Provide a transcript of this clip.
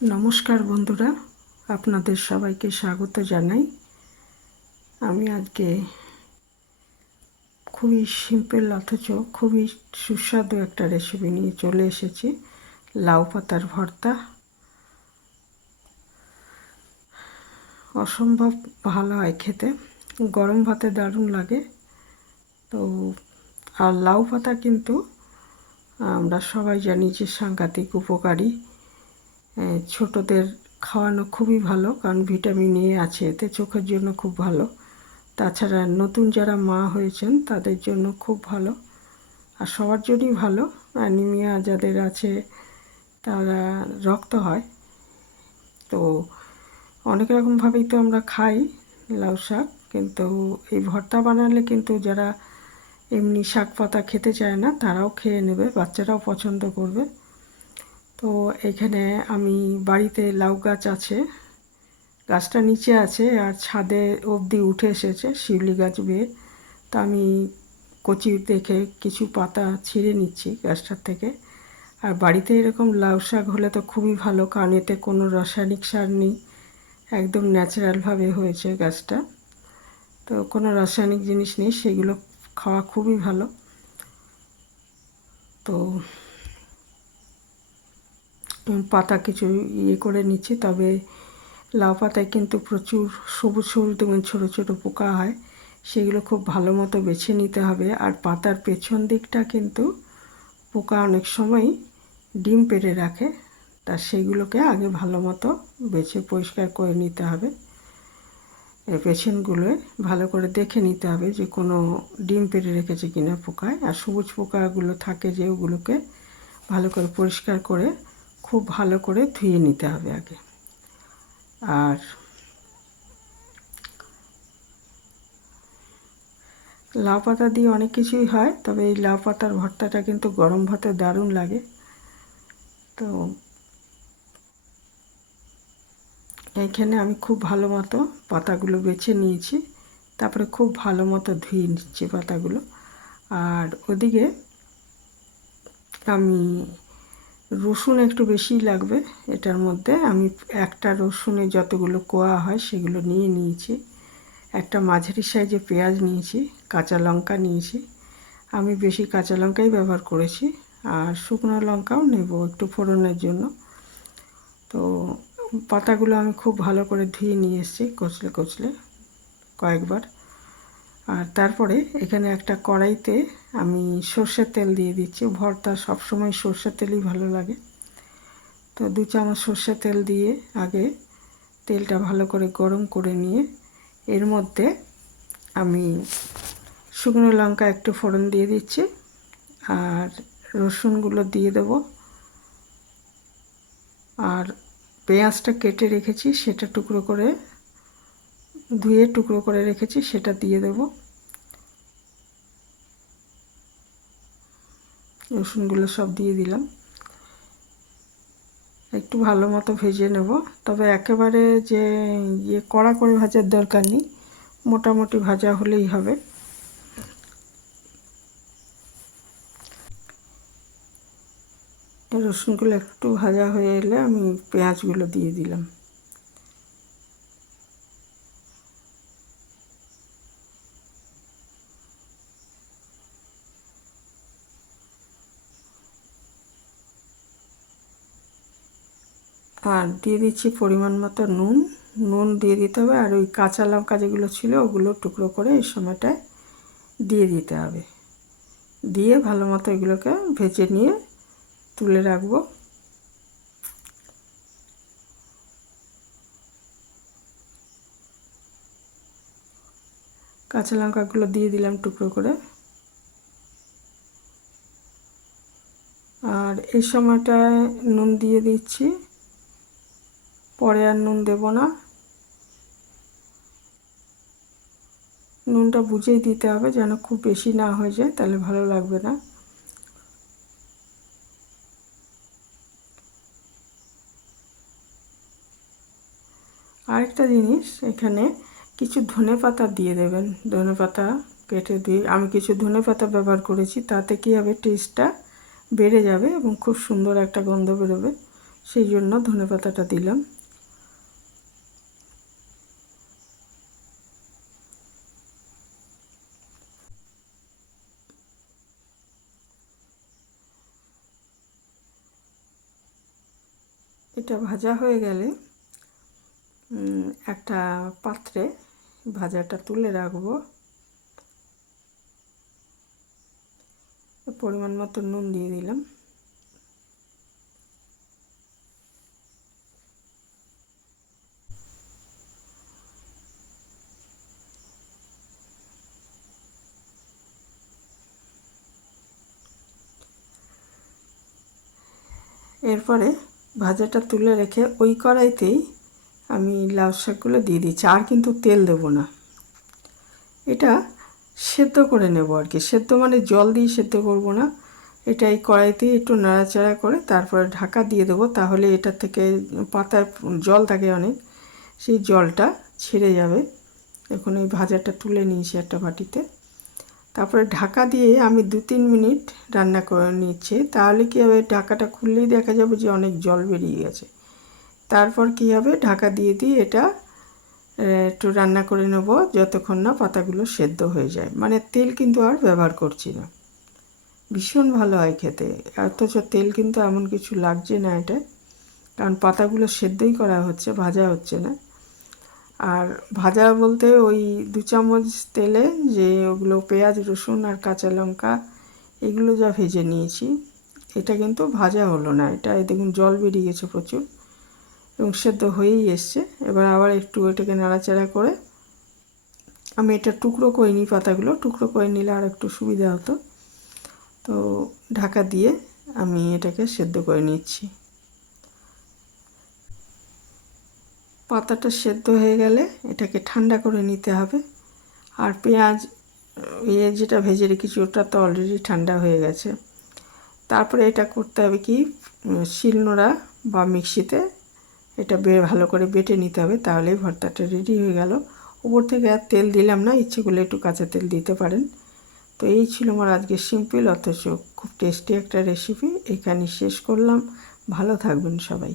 নমস্কার বন্ধুরা, আপনাদের সবাইকে স্বাগত জানাই। আমি আজকে খুবই সিম্পল অথচ খুবই সুস্বাদু একটা রেসিপি নিয়ে চলে এসেছি। লাউ পাতার ভর্তা অসম্ভব ভালো হয় খেতে, গরম ভাতে দারুণ লাগে। তো আর লাউ পাতা কিন্তু আমরা সবাই জানি যে সাংঘাতিক উপকারী। ছোটদের খাওয়ানো খুবই ভালো, কারণ ভিটামিন এ আছে এতে, চোখের জন্য খুব ভালো। তাছাড়া নতুন যারা মা হয়েছেন তাদের জন্য খুব ভালো, আর সবার জন্যই ভালো। অ্যানিমিয়া যাদের আছে, তারা রক্ত হয়, তো অনেক রকমভাবেই তো আমরা খাই লাউ শাক, কিন্তু এই ভর্তা বানালে কিন্তু যারা এমনি শাক পাতা খেতে চায় না তারাও খেয়ে নেবে, বাচ্চারাও পছন্দ করবে। তো এখানে আমি বাড়িতে লাউ গাছ আছে, গাছটা নিচে আছে আর ছাদে অবধি উঠে এসেছে শিউলি গাছ বেয়ে। তা আমি কচি দেখে কিছু পাতা ছিঁড়ে নিচ্ছি গাছটার থেকে। আর বাড়িতে এরকম লাউ শাক হলে তো খুবই ভালো, কারণ এতে কোনো রাসায়নিক সার নেই, একদম ন্যাচারালভাবে হয়েছে গাছটা, তো কোনো রাসায়নিক জিনিস নেই, সেগুলো খাওয়া খুবই ভালো। তো পাতা কিছু করে নিচ্ছি, তবে লাউ পাতায় কিন্তু প্রচুর সবুজ সবুজ দেখবেন ছোটো ছোটো পোকা হয়, সেগুলো খুব ভালো মতো বেছে নিতে হবে। আর পাতার পেছন দিকটা কিন্তু পোকা অনেক সময় ডিম পেড়ে রাখে, তা সেগুলোকে আগে ভালো মতো বেছে পরিষ্কার করে নিতে হবে। পেছনগুলোয় ভালো করে দেখে নিতে হবে যে কোনো ডিম পেড়ে রেখেছে কিনা পোকায়। আর সবুজ পোকাগুলো থাকে যে, ওগুলোকে ভালো করে পরিষ্কার করে খুব ভালো করে ধুয়ে নিতে হবে আগে। আর লাউ পাতা দিয়ে অনেক কিছুই হয়, তবে এই লাউ পাতার ভর্তাটা কিন্তু গরম ভাতে দারুণ লাগে। তো এইখানে আমি খুব ভালো মতো পাতাগুলো বেছে নিয়েছি, তারপরে খুব ভালো মতো ধুয়ে নিচ্ছি পাতাগুলো। আর ওদিকে আমি রসুন একটু বেশি লাগবে এটার মধ্যে, আমি একটা রসুনে যতগুলো কোয়া হয় সেগুলো নিয়ে নিয়েছি। একটা মাঝারি সাইজে পেঁয়াজ নিয়েছি, কাঁচা লঙ্কা নিয়েছি, আমি বেশি কাঁচা লঙ্কাই ব্যবহার করেছি, আর শুকনো লঙ্কাও নেব একটু ফোড়নের জন্য। তো পাতাগুলো আমি খুব ভালো করে ধুয়ে নিয়ে এসেছি কচলে কচলে কয়েকবার। আর তারপরে এখানে একটা কড়াইতে আমি সর্ষের তেল দিয়ে দিচ্ছি, ভর্তা সবসময় সর্ষের তেলই ভালো লাগে। তো 2 চামচ সর্ষের তেল দিয়ে আগে তেলটা ভালো করে গরম করে নিয়ে এর মধ্যে আমি শুকনো লঙ্কা একটু ফোড়ন দিয়ে দিচ্ছি, আর রসুনগুলো দিয়ে দেব, আর পেঁয়াজটা কেটে রেখেছি সেটা টুকরো করে ধুয়ে টুকরো করে রেখেছি সেটা দিয়ে দেব। রসুনগুলো সব দিয়ে দিলাম, একটু ভালো মতো ভেজে নেব। তবে একেবারে যে কড়া করে ভাজার দরকার নেই, মোটামুটি ভাজা হলেই হবে। রসুনগুলো একটু ভাজা হয়ে এলে আমি পেঁয়াজগুলো দিয়ে দিলাম। আর দিয়ে দিচ্ছি পরিমাণ মতো নুন, নুন দিয়ে দিতে হবে। আর ওই কাঁচা লঙ্কা যেগুলো ছিল ওগুলো টুকরো করে এই সময়টায় দিয়ে দিতে হবে, দিয়ে ভালো মতো এগুলোকে ভেজে নিয়ে তুলে রাখবো। কাঁচা লঙ্কাগুলো দিয়ে দিলাম টুকরো করে। আর এই সময়টায় নুন দিয়ে দিচ্ছি, পরে আর নুন দেব না। নুনটা বুঝেই দিতে হবে, যেন খুব বেশি না হয়ে যায়, তাহলে ভালো লাগবে না। আরেকটা জিনিস, এখানে কিছু ধনেপাতা দিয়ে দেবেন, ধনেপাতা কেটে দিয়ে আমি কিছু ধনেপাতা ব্যবহার করেছি, তাতে কী হবে টেস্টটা বেড়ে যাবে এবং খুব সুন্দর একটা গন্ধ বেরোবে। সেই জন্য ধনেপাতাটা দিলাম। এটা ভাজা হয়ে গেলে একটা পাত্রে ভাজাটা তুলে রাখবো। পরিমাণ মতো নুন দিয়ে দিলাম। এরপরে ভাজাটা তুলে রেখে ওই কড়াইতেই আমি লাউ শাকগুলো দিয়ে দিচ্ছি, আর কিন্তু তেল দেবো না। এটা সেদ্ধ করে নেব আর কি, সেদ্ধ মানে জল দিয়ে সেদ্ধ করব না। এটা এই কড়াইতেই একটু নাড়াচাড়া করে তারপরে ঢাকা দিয়ে দেবো, তাহলে এটা থেকে পাতায় জল থাকে অনেক, সেই জলটা ছেড়ে যাবে। এখন এই ভাজাটা তুলে নিয়েছি একটা বাটিতে, তারপরে ঢাকা দিয়ে আমি 2-3 মিনিট রান্না করে নিচ্ছি। তাহলে কী হবে, ঢাকাটা খুললেই দেখা যাবে যে অনেক জল বেরিয়ে গেছে। তারপর কী হবে, ঢাকা দিয়ে এটা একটু রান্না করে নেব যতক্ষণ না পাতাগুলো সেদ্ধ হয়ে যায়। মানে তেল কিন্তু আর ব্যবহার করছি না। ভীষণ ভালো হয় খেতে, অথচ তেল কিন্তু এমন কিছু লাগছে না এটা, কারণ পাতাগুলো সেদ্ধই করা হচ্ছে, ভাজা হচ্ছে না। আর ভাজা বলতে ওই 2 চামচ তেলে যে ওগুলো পেঁয়াজ, রসুন আর কাঁচা লঙ্কা এগুলো যা ভেজে নিয়েছি, এটা কিন্তু ভাজা হলো না। এটা দেখুন জল বেরিয়ে গেছে প্রচুর এবং সেদ্ধ হয়েই এসছে। এবার আবার একটু এটাকে নাড়াচাড়া করে, আমি এটা টুকরো করে নিই, পাতাগুলো টুকরো করে নিলে আর একটু সুবিধা হতো। তো ঢাকা দিয়ে আমি এটাকে সেদ্ধ করে নিচ্ছি। পাতাটা সেদ্ধ হয়ে গেলে এটাকে ঠান্ডা করে নিতে হবে। আর পেঁয়াজ যেটা ভেজে রেখেছি ওটা তো অলরেডি ঠান্ডা হয়ে গেছে। তারপরে এটা করতে হবে কি, শিলনোড়া বা মিক্সিতে এটা ভালো করে বেটে নিতে হবে, তাহলেই ভর্তাটা রেডি হয়ে গেল। উপর থেকে আর তেল দিলাম না, ইচ্ছে করলে একটু কাঁচা তেল দিতে পারেন। তো এই ছিল আমার আজকে সিম্পল অথচ খুব টেস্টি একটা রেসিপি। এখানে শেষ করলাম। ভালো থাকবেন সবাই।